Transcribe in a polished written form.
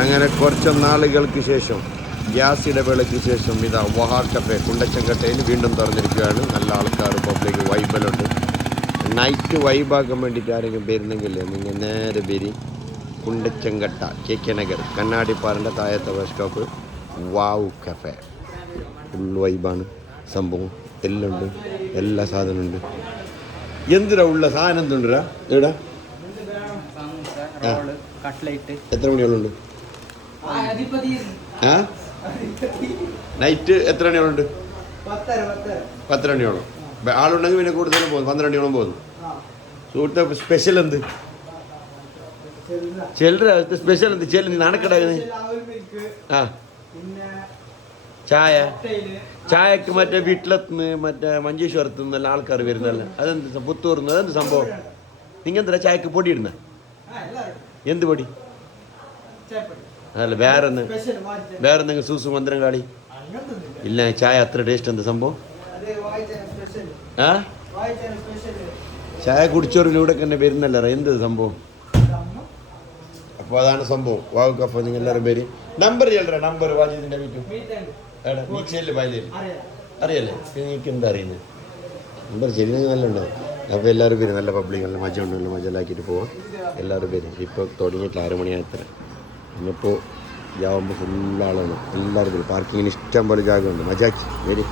അങ്ങനെ കുറച്ച് നാളുകൾക്ക് ശേഷം ഗ്യാസ് ഇടവേളയ്ക്ക് ശേഷം ഇതാ വഹാർ കഫേ കുണ്ടച്ചങ്കട്ടയിൽ വീണ്ടും തുറന്നിരിക്കുകയാണ്. നല്ല ആൾക്കാർ പബ്ലിക് വൈബലുണ്ട്. നൈറ്റ് വൈബാക്കാൻ വേണ്ടിയിട്ട് ആരെങ്കിലും വരുന്നെങ്കിൽ നിങ്ങൾ നേരെ പേര് കുണ്ടച്ചങ്കട്ട KK നഗർ കണ്ണാടിപ്പാറിൻ്റെ താഴത്തെ ബസ് സ്റ്റോപ്പ് വാവ് കഫേ. ഫുൾ വൈബാണ് സംഭവം. എല്ലാം ഉണ്ട്, എല്ലാ സാധനവും ഉണ്ട്. എന്തിനാ ഉള്ള സാധനം എന്തുണ്ടാ ഇവിടെ? എത്ര മണിയോളുണ്ട്? നൈറ്റ് എത്ര മണിയോളുണ്ട്? 10 മണിയോളം. ആളുണ്ടെങ്കിൽ പിന്നെ കൂടുതലും പോകുന്നു, 12 മണിയോളം പോകുന്നു. സുഹൃത്തെ സ്പെഷ്യൽ എന്ത്? ചില്ലറ സ്പെഷ്യൽ എന്ത്? ചെല്ലു നടക്കടാകുന്നത്. ആ ചായക്ക് മറ്റേ വീട്ടിലെത്തുന്ന മറ്റേ മഞ്ചേശ്വരത്തു നിന്നല്ല ആൾക്കാർ വരുന്നല്ല. അതെന്ത് പുത്തൂർന്ന്? അതെന്ത് സംഭവം? നിങ്ങൾ എന്താ ചായക്ക് പൊടി ഇടുന്ന? എന്ത് പൊടി? അല്ല വേറെന്തെങ്കിലും സൂസു മന്ത്രം കാളി ഇല്ല. ചായ അത്ര ടേസ്റ്റ് എന്താ സംഭവം? ആ ചായ കുടിച്ചോറിലൂടെ തന്നെ വരുന്നല്ല. എന്ത് സംഭവം? അപ്പോൾ അതാണ് സംഭവം. വാവ് കഫേ. നിങ്ങൾ എല്ലാവരും പേര് നമ്പർ ചെല്ലറ. നമ്പർ വാജിദിൻ്റെ വീട്ടിൽ നീച്ചല്ലേ പായലേ അറിയല്ലേ? എനിക്ക് എന്താ അറിയുന്നത്? നമ്പർ ചെല്ലുന്നെങ്കിൽ നല്ല ഉണ്ടാവും. അപ്പോൾ എല്ലാവരും പേര് നല്ല പബ്ലിക് നല്ല മജ ഉണ്ട്. നല്ല മജലാക്കിയിട്ട് പോവാം എല്ലാവരും പേര്. ഇപ്പോൾ തുടങ്ങിയിട്ട് 6 മണിയായത്ര. ഇന്നിപ്പോൾ ഇതാവുമ്പോൾ ഫുള്ളാളാണ്. എല്ലാവരും പേര് പാർക്കിങ്ങിന് ഇഷ്ടം പോലെ ജാഗമുണ്ട്. മജാക്കി വരും.